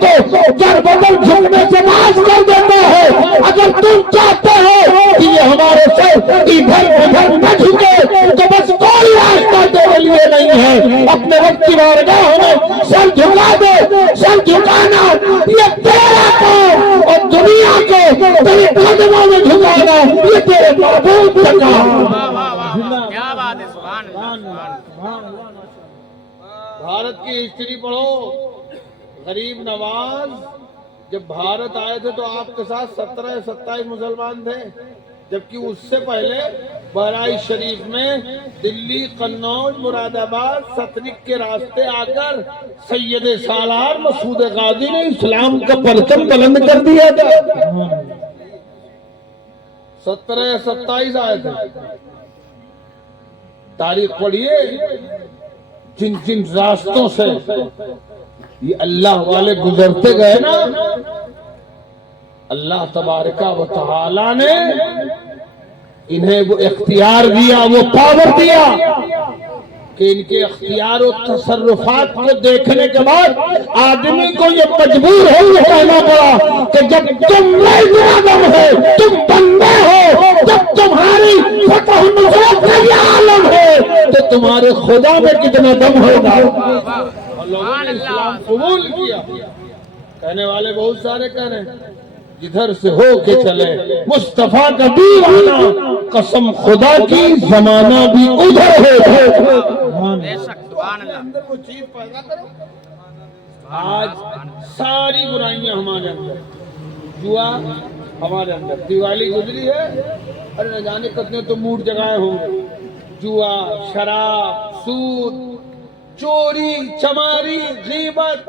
کو گر بدل جھکنے سے باز کر دیتا ہے۔ اگر تم چاہتے ہو کہ یہ ہمارے سر ادھر ادھر نہ جھکے تو بس کوئی راستہ تیرے لیے نہیں ہے، اپنے رب کی بارگاہ میں سر جھکا دے۔ سر جھکانا یہ تیرا کام، اور دنیا کو تیرے قدموں میں جھکانا یہ تیرے معبود کا کام۔ کیا بات ہے، سبحان اللہ۔ بھارت کی ہسٹری پڑھو۔ غریب نواز جب بھارت آئے تھے تو آپ کے ساتھ 17-27 مسلمان تھے، جبکہ اس سے پہلے بہرائچ شریف میں دلی، قنوج، مراد آباد، سترک کے راستے آ کر سید سالار مسعود غازی نے اسلام کا پرچم بلند کر دیا تھا۔ 17-27 آئے تھے۔ تاریخ پڑھیے، جن جن راستوں سے یہ اللہ والے گزرتے گئے نا، اللہ تبارک و تعالی نے انہیں وہ اختیار دیا، وہ پاور دیا کہ ان کے اختیار و تصرفات کو دیکھنے کے بعد آدمی کو یہ مجبور ہو یہ کہنا پڑا کہ جب تم میں اتنا دم ہے، تم بندے ہو، جب تمہاری فتح و نصرت کا یہ عالم ہے تو تمہارے خدا میں کتنا دم ہوگا۔ اور لوگوں نے اسلام قبول کیا۔ کہنے والے بہت سارے کہہ رہے ہیں جدھر سے ہو کے چلے مصطفیٰ کا دیوانہ، قسم خدا کی زمانہ بھی ادھر ہے۔ اندر وہ چیز پیدا کرو۔ آج ساری برائیاں ہمارے اندر، جوا ہمارے اندر، دیوالی گزری ہے، ارے نہ جانے کتنے تو موڈ جگائے ہوں، جوا، شراب، سود، چوری، چماری، غیبت،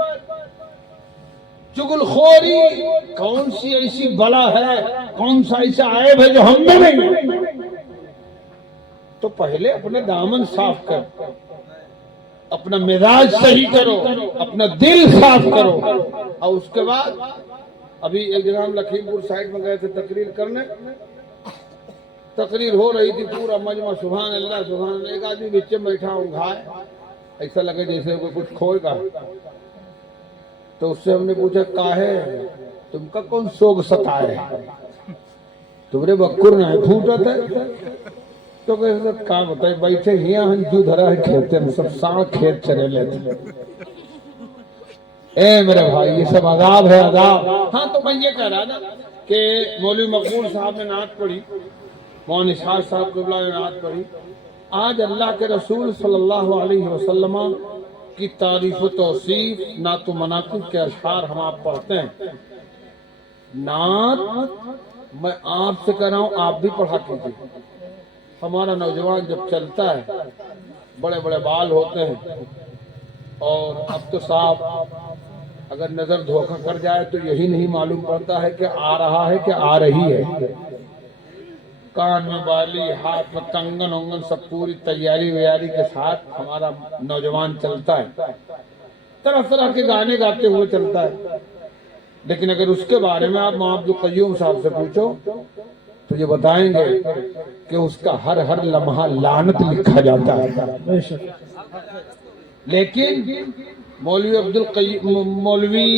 چغل خوری، کون سی ایسی بلا ہے، کون سا ایسا عیب ہے جو ہم میں نہیں؟ تو پہلے اپنے دامن صاف کر، اپنا مزاج صحیح کرو، اپنا دل صاف کرو، اور اس کے بعد ابھی ایک جگہ ہم لکھیم پور سائڈ میں گئے تھے تقریر کرنے، تقریر ہو رہی تھی، پورا مجمع سبحان اللہ سبحان اللہ، ایک آدمی بیچ میں بیٹھا اونگھائے، ایسا لگے جیسے کوئی کچھ کھوئے گا۔ تو اس سے ہم نے پوچھا کاہے تم کا کون سوگ ستائے، تمہارے بکر نہ پھوٹت ہے؟ تو کہتے کہاں بتائے بیٹھے ہیاں ہم جو دھرا ہے کھیلتے ہیں، سب ساڑھ کھیت چلے لیتے۔ اے میرے بھائی یہ سب عذاب ہے، عذاب۔ ہاں تو میں یہ کہہ رہا نا کہ مولوی مقبول صاحب نے نعت پڑھی، مولانا اسحاق صاحب قبلہ نے نعت پڑھی۔ آج اللہ کے رسول صلی اللہ علیہ وسلم کی تعریف و توصیف، نعت و مناقب کے اشعار ہم آپ پڑھتے ہیں۔ نعت میں آپ سے کہہ رہا ہوں آپ بھی پڑھا کیجیے۔ ہمارا نوجوان جب چلتا ہے بڑے بڑے بال ہوتے ہیں، اور اب تو صاحب اگر نظر دھوکہ کر جائے تو یہی نہیں معلوم پڑتا ہے کہ آ رہا ہے کہ آ رہی ہے۔ کان میں بالی، ہاتھ میں کنگن انگن، سب پوری تیاری ویاری کے ساتھ ہمارا نوجوان چلتا ہے، طرح طرح کے گانے گاتے ہوئے چلتا ہے۔ لیکن اگر اس کے بارے میں آپ مولانا عبدالقیوم صاحب سے پوچھو تو یہ بتائیں گے کہ اس کا ہر لمحہ لعنت لکھا جاتا ہے۔ لیکن مولوی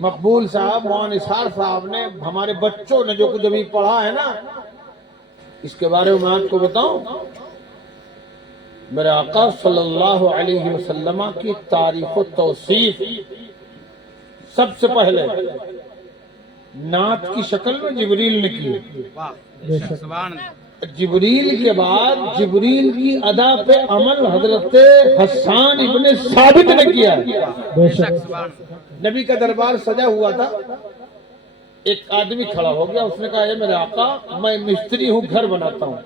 مقبول صاحب، مولانا اسحاق صاحب نے، ہمارے بچوں نے جو کچھ ابھی پڑھا ہے نا، اس کے بارے میں آپ کو بتاؤں، میرے آقا صلی اللہ علیہ وسلم کی تعریف و توصیف سب سے پہلے نعت کی شکل میں جبریل نے کی، جبریل کے بعد جبریل کی ادا پہ عمل حضرت حسان ابن ثابت نے کیا۔ نبی کا دربار سجا ہوا تھا، ایک آدمی کھڑا ہو گیا، اس نے کہا اے میرے آقا میں مستری ہوں، گھر بناتا ہوں،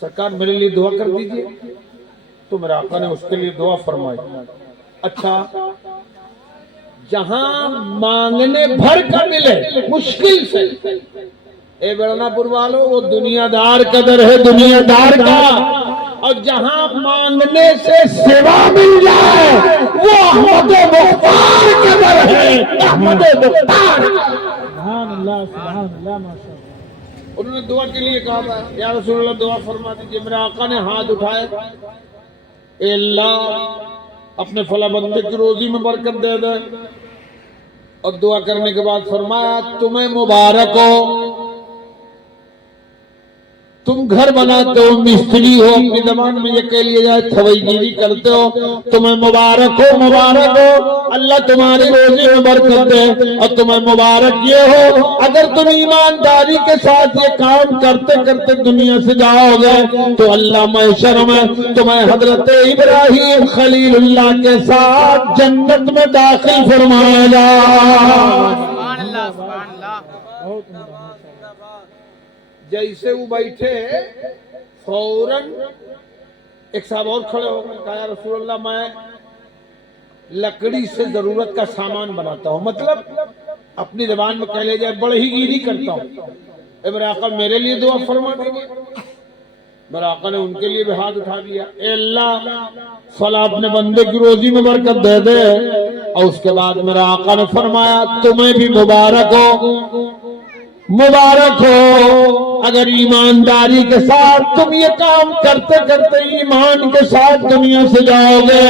سرکار میرے لیے دعا کر دیجئے۔ تو میرے آقا نے اس کے لیے دعا فرمائی۔ اچھا جہاں مانگنے بھر کا ملے مشکل سے، اے بیڑنا پور والوں وہ دنیا دار کا در ہے، دنیا دار کا، اور جہاں مانگنے سے سوا مل جائے وہ احمد مختار کا در ہے، احمد مختار۔ انہوں نے دعا کے لیے کہا تھا یا رسول اللہ دعا فرما دیجیے۔ میرے آقا نے ہاتھ اٹھائے، اے اللہ اپنے فلاں بندے کی روزی میں برکت دے دے، اور دعا کرنے کے بعد فرمایا تمہیں مبارک ہو، تم گھر بناتے ہو، مستری ہو، اپنی زبان میں یہ کہہ لیا جائے تھوئی گیری کرتے ہو، تمہیں مبارک ہو، مبارک ہو، اللہ تمہاری روزی میں برکت دے۔ اور تمہیں مبارک یہ ہو اگر تم ایمانداری کے ساتھ یہ کام کرتے کرتے دنیا سے جاؤ گے تو اللہ محشر میں تمہیں حضرت ابراہیم خلیل اللہ کے ساتھ جنت میں داخل فرمائے گا۔ سبحان اللہ سبحان اللہ۔ جیسے وہ بیٹھے فوراً ایک صاحب اور کھڑے ہو گئے، کہا یا رسول اللہ میں لکڑی سے ضرورت کا سامان بناتا ہوں، مطلب اپنی زبان میں کہہ لے جائے بڑے ہی گیری کرتا ہوں، اے میرے آقا میرے لیے دعا فرما دیجیے۔ میرے آقا نے ان کے لیے بھی ہاتھ اٹھا دیا، اے اللہ فلاں اپنے بندے کی روزی میں برکت دے دے۔ اور اس کے بعد میرے آقا نے فرمایا تمہیں بھی مبارک ہو، مبارک ہو اگر ایمانداری کے ساتھ تم یہ کام کرتے کرتے ایمان کے ساتھ دنیا سے جاؤ گے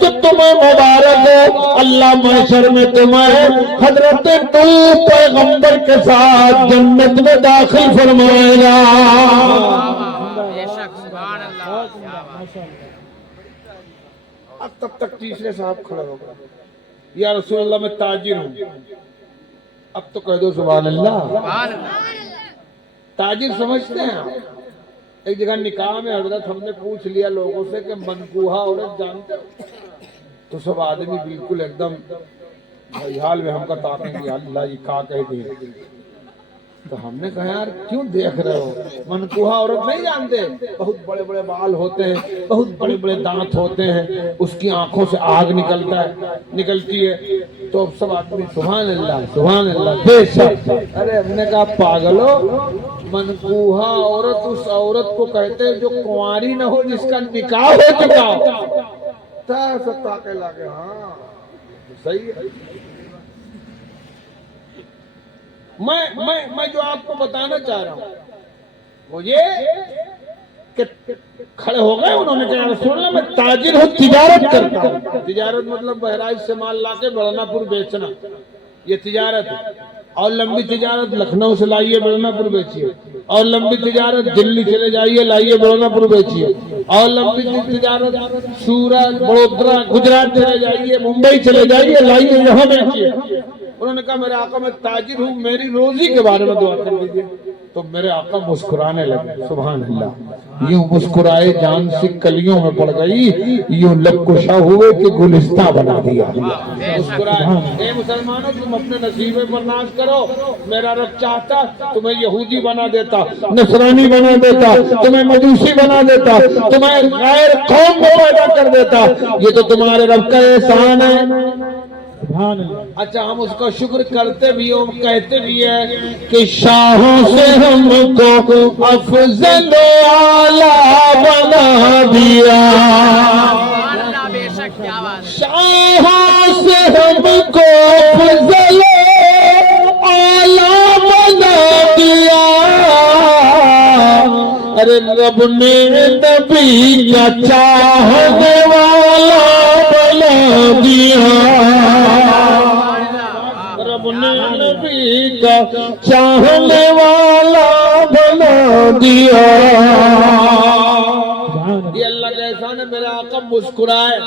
تو تمہیں مبارک ہو، اللہ محشر میں تمہیں حضرت نوح پیغمبر کے ساتھ جنت میں داخل فرمائے گا۔ بے شک سبحان اللہ، کیا بات ہے۔ اب تب تک تیسرے صاحب کھڑے ہو گئے، یا رسول اللہ میں تاجر ہوں۔ اب تو کہہ دو سبحان اللہ۔ سبحان اللہ۔ تاجر سمجھتے ہیں آپ؟ ایک جگہ نکاح میں حضرت ہم نے پوچھ لیا لوگوں سے کہ منکوحہ عورت جانتے ہو؟ تو سب آدمی بالکل ایک دم حال میں ہم کا تاکیں کہ اللہ یہ کہا کہہ دے۔ تو ہم نے کہا یار کیوں دیکھ رہے ہو، منکوحہ عورت نہیں جانتے؟ بہت بڑے بڑے بال ہوتے ہیں، بہت بڑے بڑے دانت ہوتے ہیں، اس کی آنکھوں سے آگ نکلتی ہے۔ تو سب آدمی سبحان اللہ سبحان اللہ بے شک۔ ارے ہم نے کہا پاگلو، منکوحہ عورت اس عورت کو کہتے ہیں جو کنواری نہ ہو، جس کا نکاح ہو چکا ہو۔ ستا کے لگے ہاں صحیح ہے۔ میں جو آپ کو بتانا چاہ رہا ہوں وہ یہ کہ کھڑے ہو گئے، انہوں نے کہا رسول اللہ میں تاجر ہوں، تجارت کرتا ہوں۔ تجارت مطلب بہرائچ سے مال لا کے بڑھنا پور بیچنا، یہ تجارت ہے۔ اور لمبی تجارت لکھنؤ سے لائیے بڑھنا پور بیچیے، اور لمبی تجارت دلی چلے جائیے لائیے بڑھنا پور بیچیے، اور لمبی تجارت سورت بڑودرا گجرات چلے جائیے، ممبئی چلے جائیے لائیے یہاں بیچیے۔ انہوں نے کہا میرے آقا میں تاجر ہوں، میری روزی کے بارے میں دعا کر دیجیے۔ تو میرے آقا مسکرانے لگے، سبحان اللہ، یوں مسکرائے جان سی کلیوں میں پڑ گئی، یوں لب کشا ہوئے کہ گلستہ بنا دیا۔ مسکرائے، اے مسلمانوں تم اپنے نصیبے پر ناز کرو، میرا رب چاہتا تمہیں یہودی بنا دیتا، نصرانی بنا دیتا، تمہیں مجوسی بنا دیتا، تمہیں غیر قوم میں پیدا کر دیتا، یہ تو تمہارے رب کا احسان ہے۔ اچھا ہم اس کا شکر کرتے بھی ہو، کہتے بھی ہے کہ شاہوں سے ہم کو افضل و اعلیٰ بنا دیا، بے شک کیا بات ہے۔ شاہوں سے ہم کو افضل و اعلیٰ بنا دیا، ارے رب نے نبی کا چاہنے والا بنا دیا، رب نے نبی کا چاہنے والا بنا دیا۔ یہ اللہ کا احسان ہے۔ میرا آقا مسکرائے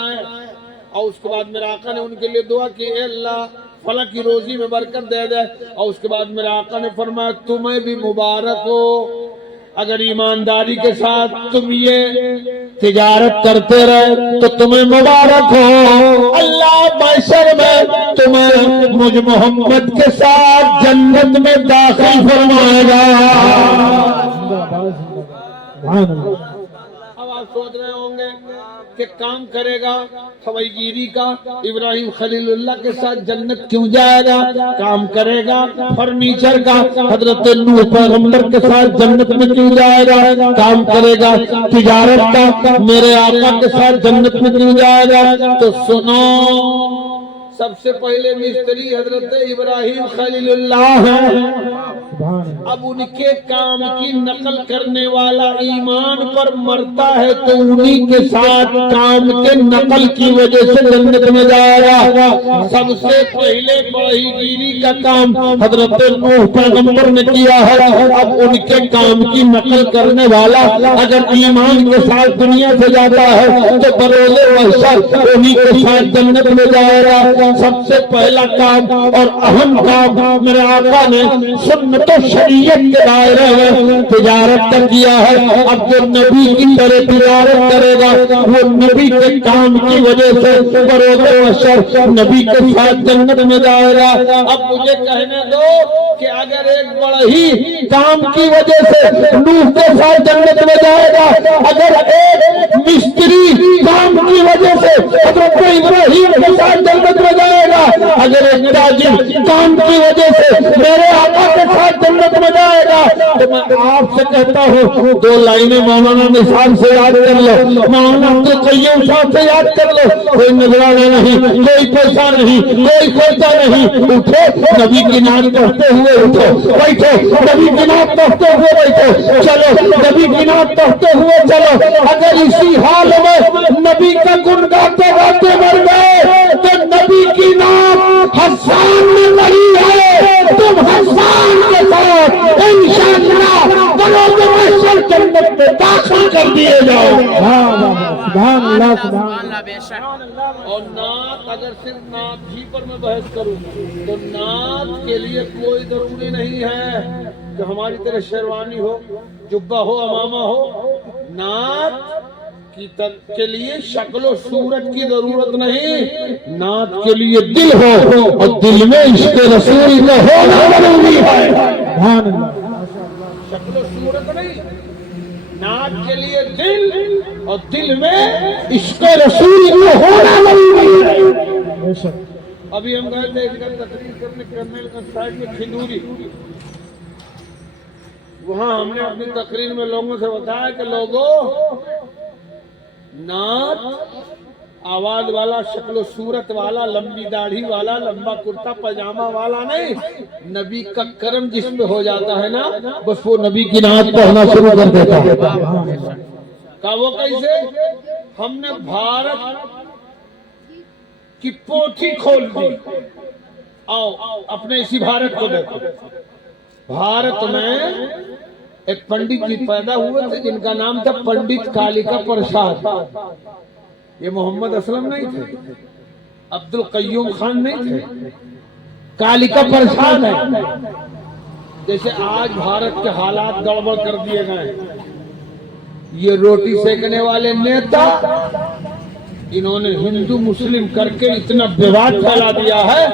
اور اس کے بعد میرا آقا نے ان کے لیے دعا کی، اے اللہ فلاں کی روزی میں برکت دے دے۔ اور اس کے بعد میرا آقا نے فرمایا تمہیں بھی مبارک ہو اگر ایمانداری کے ساتھ تم یہ تجارت کرتے رہے تو تمہیں مبارک ہو، اللہ محشر میں تمہیں مجھ محمد کے ساتھ جنت میں داخل فرمائے گا۔ اب آپ سوچ رہے ہوں گے کہ کام کرے گا ہوائی گیری کا، ابراہیم خلیل اللہ کے ساتھ جنت کیوں جائے گا؟ کام کرے گا فرنیچر کا، حضرت نوح پیغمبر کے ساتھ جنت میں کیوں جائے گا؟ کام کرے گا تجارت کا، میرے آقا کے ساتھ جنت میں کیوں جائے گا؟ تو سنو سب سے پہلے مستری حضرت ابراہیم خلیل اللہ ہیں. اب ان کے کام کی نقل کرنے والا ایمان پر مرتا ہے تو انہی کے ساتھ کام کے نقل کی وجہ سے جنت میں جائے گا. سب سے پہلے بڑی گیری کا کام حضرت نوح پیغمبر نے کیا ہے. اب ان کے کام کی نقل کرنے والا اگر ایمان کے ساتھ دنیا سے جاتا ہے تو بروز محشر انہی کے ساتھ جنت میں جائے گا. سب سے پہلا کام اور اہم کام میرے آقا نے سنت و شریعت کے دائرے میں تجارت کا کیا ہے. اب جو نبی کی طرح تجارت کرے گا وہ نبی کے کام کی وجہ سے بروز محشر نبی کے ساتھ جنت میں جائے گا. اب مجھے کہنے دو کہ اگر ایک بڑا ہی کام کی وجہ سے نوح کے ساتھ جنت میں جائے گا, اگر ایک مستری کام کی وجہ سے حضرت ابراہیم کے ساتھ جنت میں جائے گا, اگر ایک تاجر کام کی وجہ سے میرے آقا کے ساتھ جنت میں جائے گا, تو میں آپ سے کہتا ہوں دو لائنیں مولانا نثار سے یاد کر لو, مولانا عبدالقیوم صاحب سے یاد کر لو. کوئی نذرانہ نہیں, کوئی پیسہ نہیں, کوئی خرچہ نہیں. اٹھو نبی کی نام پڑھتے ہوئے اٹھو, بیٹھو نبی کی نام پڑھتے ہوئے بیٹھو, چلو نبی کی نام پڑھتے ہوئے چلو. اگر اسی حال میں نبی کا گن گاتے گاتے مر گئے تو نبی کی نام حسان میں پڑھی ہے, تم حسان کے ساتھ انشاءاللہ بروز محشر جنت میں داخل کر دیے جاؤ. سبحان اللہ بے شک. اور نعت اگر صرف نعت ہی پر میں بحث کروں تو نعت کے لیے کوئی ضروری نہیں ہے کہ ہماری طرح شیروانی ہو, جبہ ہو, امامہ ہو. نعت کے لیے شکل و صورت کی ضرورت نہیں, نعت کے لیے دل ہو اور دل میں عشق رسول کا ہونا ضروری ہے. شکل و صورت نہیں, نعت کے لیے دل اور دل میں عشق رسول کا ہونا ضروری ہے. ابھی ہم گئے تھے ایک تقریر کرنے سائڈ میں کھندوری, وہاں ہم نے اپنی تقریر میں لوگوں سے بتایا کہ لوگوں نعت آواز والا, شکل و صورت والا, لمبی داڑھی والا, لمبا کرتا پاجامہ والا نہیں, نبی کا کرم جس پہ ہو جاتا ہے نا بس وہ نبی کی نعت پڑھنا شروع کر دیتا ہے. کہ وہ کیسے؟ ہم نے بھارت کی پوتھی کھول دی. آؤ اپنے اسی بھارت کو دیکھو. بھارت میں ایک پنڈت جی پیدا ہوئے تھے جن کا نام تھا پنڈت کالیکا پرساد. یہ محمد اسلم نہیں تھے, عبدالقیوم خان نہیں تھے, کالیکا پرساد ہے. جیسے آج بھارت کے حالات گڑبڑ کر دیے گئے, یہ روٹی سیکنے والے نیتا انہوں نے ہندو مسلم کر کے اتنا وواد پھیلا دیا ہے,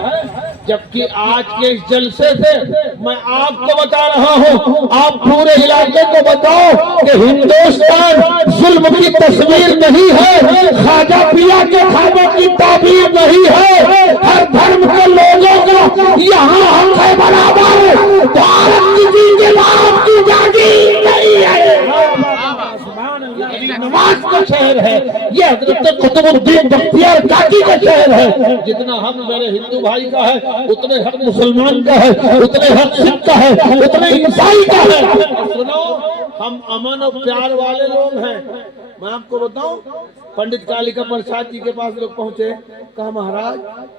جبکہ آج کے اس جلسے سے میں آپ کو بتا رہا ہوں, آپ پورے علاقے کو بتاؤ کہ ہندوستان ظلم کی تصویر نہیں ہے, خواجہ پیا کے خوابوں کی تعبیر نہیں ہے. ہر دھرم کے لوگوں کا یہاں حق ہے برابر. بھارت کسی کے باپ کی جاگیر نہیں ہے, نماز کا شہر ہے, یہ حضرت قطب الدین بختیار کاکی کا شہر ہے. جتنا حق میرے ہندو بھائی کا ہے اتنے حق مسلمان کا ہے, اتنے حق سکھ کا ہے, اتنے عیسائی کا ہے. سنو, ہم امن اور پیار والے لوگ ہیں. میں آپ کو بتاؤں, پنڈت کالیکا پرساد جی کے پاس لوگ پہنچے, کہا مہاراج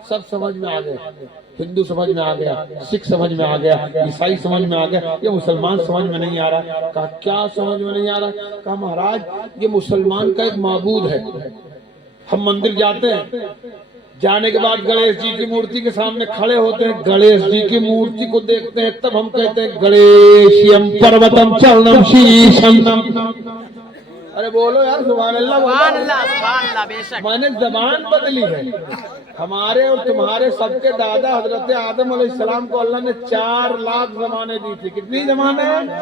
سب سمجھ میں آ گئے, ہندو سمجھ میں آ گیا, سکھ سمجھ میں آ گیا, عیسائی سمجھ میں آ گیا, یہ مسلمان سمجھ میں نہیں آ رہا. کہا کیا سمجھ میں نہیں آ رہا؟ کہا مہاراج یہ مسلمان کا ایک معبود ہے. ہم مندر جاتے ہیں, جانے کے بعد گنیش جی کی مورتی کے سامنے کھڑے ہوتے ہیں, گنیش جی کی مورتی کو دیکھتے ہیں, تب ہم کہتے ہیں گنیشیم پروتم چرنم شیشم. ارے بولو یار سبحان اللہ. سبحان اللہ, سبحان اللہ بے شک. میں نے زبان بدلی ہے. ہمارے اور تمہارے سب کے دادا حضرت آدم علیہ السلام کو اللہ نے 4 لاکھ زمانے دی تھی. کتنی زمانے؟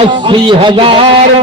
80,000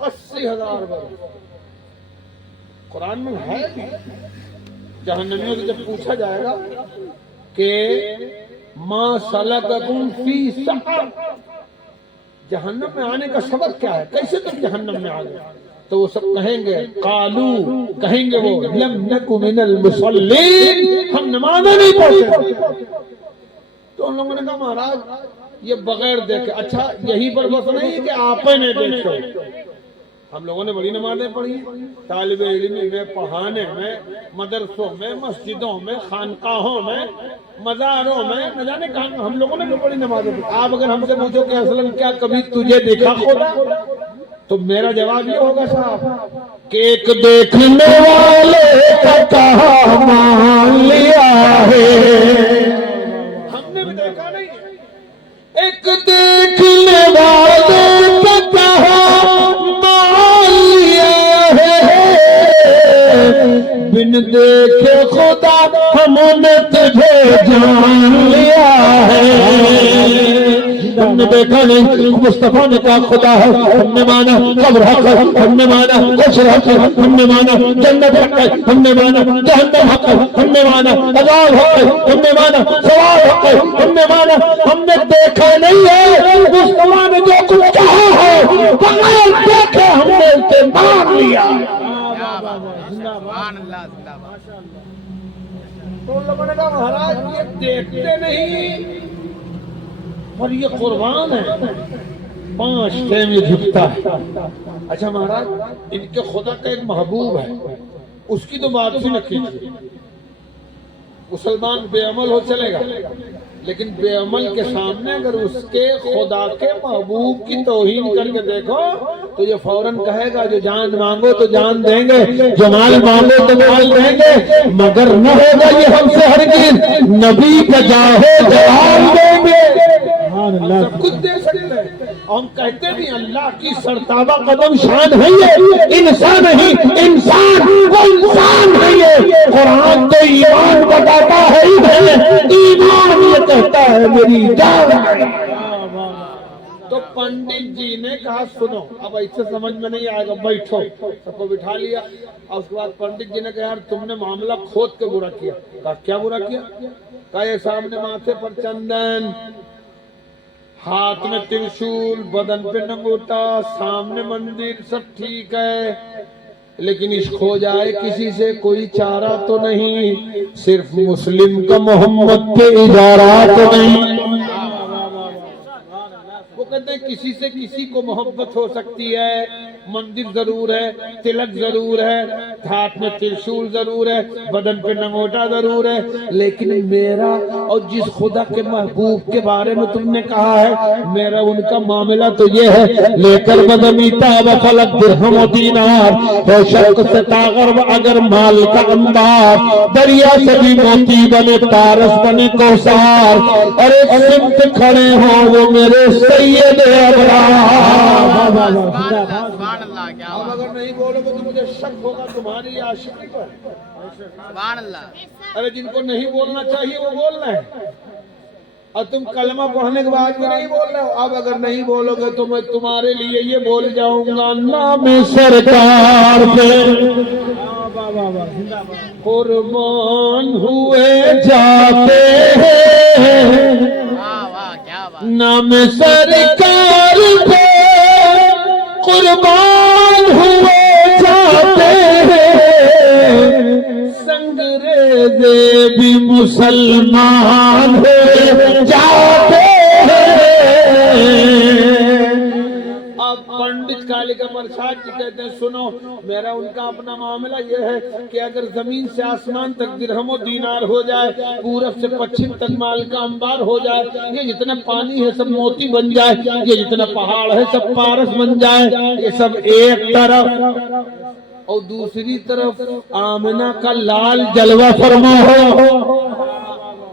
80,000 برس قرآن میں ہے بھی۔ جہنمیوں سے جب پوچھا جائے گا کہ ما سلککم فی سقر، جہنم میں آنے کا سبب کیا ہے، کیسے تم جہنم میں آ گئے؟ تو وہ سب کہیں گے قالو، کہیں گے وہ لم نک من المصلین، ہم نماز نہیں پڑھتے۔ تو ان لوگوں نے کہا مہاراج یہ بغیر دیکھے، اچھا یہی پر بس نہیں کہ آپ نے دیکھو، ہم لوگوں نے بڑی نمازیں پڑھی ہیں، طالب علم میں، پڑھانے میں، مدرسوں میں، مسجدوں میں، خانقاہوں میں، مزاروں میں، نہ جانے کہاں ہم لوگوں نے بھی بڑی نمازیں پڑھی۔ آپ اگر ہم سے پوچھو کہ اصلاً کیا کبھی تجھے دیکھا خدا، تو میرا جواب یہ ہوگا صاحب کہ ایک دیکھنے والے کا کہا مان لیا ہے، ہم نے بھی دیکھا نہیں ہے۔ ایک دیکھنے والے کا کہا مان لیا ہے، بن دیکھے خدا ہم نے تجھے جان لیا ہے۔ ہم نے دیکھا نہیں، مصطفیٰ نے کہا خدا ہے، ہم نے مانا قبر حق ہے، ہم نے مانا حشر حق ہے، ہم نے مانا جنت حق ہے، ہم نے مانا جہنم حق ہے، ہم نے مانا عذاب حق ہے، ہم نے مانا ثواب حق ہے، ہم نے مانا، ہم نے دیکھا نہیں ہے، مصطفیٰ نے جو کچھ کہا ہے بغیر دیکھے ہم نے اسے مان لیا۔ سبحان اللہ، زندہ باد۔ تو ان لوگوں نے کہا مہاراج یہ دیکھتے نہیں اور یہ قربان ہے، 5 ٹائم یہ جھکتا ہے۔ اچھا مہاراج ان کے خدا کا ایک محبوب ہے، اس کی تو بات ہی نہ کیجیے، مسلمان بے عمل ہو چلے گا، لیکن بے عمل کے سامنے اگر اس کے خدا کے محبوب کی توہین کر کے دیکھو تو یہ فوراً کہے گا جو جان مانگو تو جان دیں گے، جو مال مانگو تو مال دیں گے، مگر نہ ہوگا یہ ہم سے ہرگز، نبی کا جاہو جواب دیں گے۔ سب کچھ دے سکتے ہیں، ہم کہتے بھی اللہ کی سرتابہ قدم شان ہے، یہ انسان ہی انسان، وہ انسان ہے، یہ قرآن تو ایمان بتاتا ہے ہی ہے، ایمان یہ کہتا ہے میری جان ہے۔ تو پنڈت جی نے کہا سنو، اب ایسے سمجھ میں نہیں آئے گا، بیٹھو، سب کو بٹھا لیا، اور اس کے بعد پنڈت جی نے کہا یار تم نے معاملہ کھود کے برا کیا۔ کہا کیا برا کیا؟ کہا یہ سامنے ماتھے پر چندن، ہاتھ میں ترشول، بدن پہ ننگوٹا، سامنے مندر، سب ٹھیک ہے، لیکن عشق ہو جائے کسی سے کوئی چارہ تو نہیں، صرف مسلم کا محمد پہ اجارہ تو نہیں۔ وہ کہتے ہیں کسی سے کسی کو محبت ہو سکتی ہے، مندر ضرور ہے، تلک ضرور ہے، ہاتھ میں ترشول ضرور ہے، بدن پہ ننگوٹا ضرور ہے، لیکن میرا اور جس خدا کے محبوب کے بارے میں تم نے کہا ہے، میرا ان کا معاملہ تو یہ ہے، لے کر بدمیتا و فلک درہم و دینار، ہو شرق سے تاغرب اگر مال کا انبار، دریا سے بھی موتی بنے پارس بنے کوثار، اور ایک سمت کھڑے ہوں وہ میرے سید ابرار۔ سبحان اللہ، کیا اب بات۔ اگر نہیں بولو گے تو مجھے شک ہوگا تمہاری عاشقی پر۔ سبحان اللہ۔ ارے جن کو نہیں بولنا چاہیے وہ بول رہے ہیں، اور تم کلمہ پڑھنے کے بعد بھی نہیں بول رہے ہو۔ اب اگر نہیں بولو گے تو میں تمہارے لیے یہ بول جاؤں گا، نام سرکار پہ قربان ہوئے جاتے ہیں، واہ واہ، کیا بات۔ نام سرکار پہ قربان ہوئے جاتے ہیں، سنگریزے بھی مسلمان ہو جاتے ہیں۔ اب پنڈت کالیکا پرساد جی کہتے ہیں سنو، میرا ان کا اپنا معاملہ یہ ہے کہ اگر زمین سے آسمان تک درہم و دینار ہو جائے، پورب سے پچھم تک مال کا انبار ہو جائے، یہ جتنا پانی ہے سب موتی بن جائے، یہ جتنا پہاڑ ہے سب پارس بن جائے، یہ سب ایک طرف، اور دوسری طرف آمنہ کا لال جلوہ فرما ہو،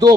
2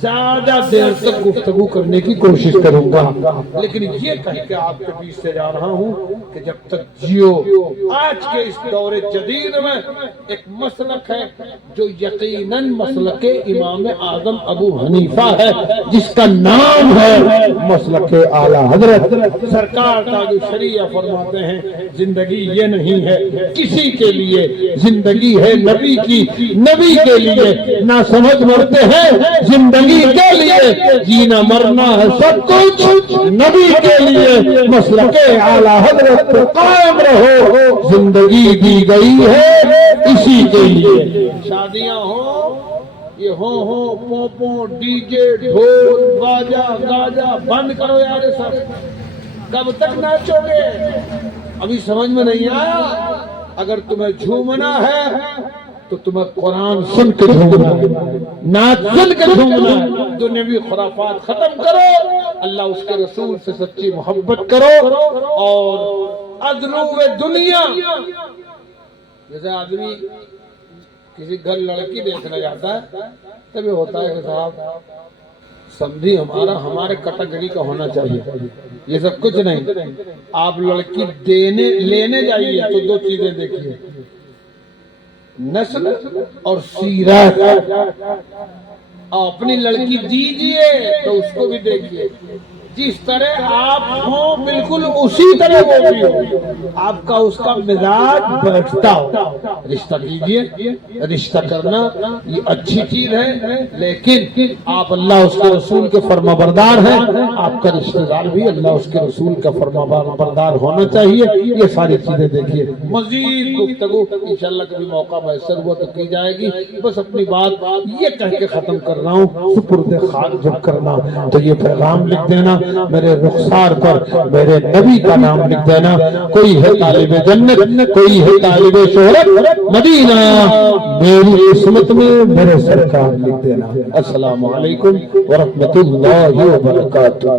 زیادہ دیر تک گفتگو کرنے کی کوشش کروں گا، لیکن یہ کہہ کے آپ کے بیچ سے جا رہا ہوں کہ جب تک جیو، آج کے اس دور جدید میں ایک مسلک ہے جو یقیناً مسلک امام اعظم ابو حنیفہ ہے، جس کا نام ہے مسلک اعلیٰ حضرت سرکار تاج الشریعہ فرماتے ہیں زندگی یہ نہیں ہے کسی کے لیے، زندگی ہے نبی کی، نبی کے لیے نہ سمجھ مرتے ہیں، زندگی کے لیے جینا مرنا ہے سب کچھ نبی کے لیے، مسلک اعلیٰ حضرت پر قائم رہو، زندگی دی گئی ہے اسی کے لیے۔ شادیاں ہوں یہ ہو پوپو ڈی جے ڈھول باجا گاجا بند کرو یار، سب کب تک ناچو گے؟ ابھی سمجھ میں نہیں آیا؟ اگر تمہیں جھومنا ہے تو تمہیں قرآن سن کے جھومنا ہے، نعت سن کے جھومنا ہے، دنیاوی خرافات ختم کرو، اللہ اس کے رسول سے سچی محبت کرو، اور ادنو دنیا، جیسے آدمی کسی گھر لڑکی دیکھنے جاتا ہے تبھی ہوتا ہے کہ صاحب سمجھی ہمارے کیٹیگری کا ہونا چاہیے، یہ سب کچھ نہیں۔ آپ لڑکی لینے جائیے تو دو چیزیں دیکھیے، نسل اور سیرت، اپنی لڑکی دیجئے تو اس کو بھی دیکھیے، جس طرح آپ ہوں بالکل اسی طرح وہ بھی ہو، آپ کا اس کا مزاج بیٹھتا ہو۔ رشتہ کیجئے، رشتہ کرنا یہ اچھی چیز ہے، لیکن آپ اللہ اس کے رسول کے فرما بردار ہیں، آپ کا رشتہ دار بھی اللہ اس کے رسول کا فرما بردار ہونا چاہیے، یہ ساری چیزیں دیکھیے۔ مزید گفتگو انشاءاللہ کبھی موقع میسر ہوا تو کی جائے گی، بس اپنی بات یہ کہہ کے ختم کر رہا ہوں، سپرد خاک جب کرنا تو یہ پیغام لکھ دینا میرے رخسار پر میرے نبی کا نام لکھ دینا، کوئی ہے طالب جنت، کوئی ہے طالب شہرت مدینہ، میری قسمت میں میرے سرکار لکھ دینا۔ السلام علیکم ورحمۃ اللہ وبرکاتہ۔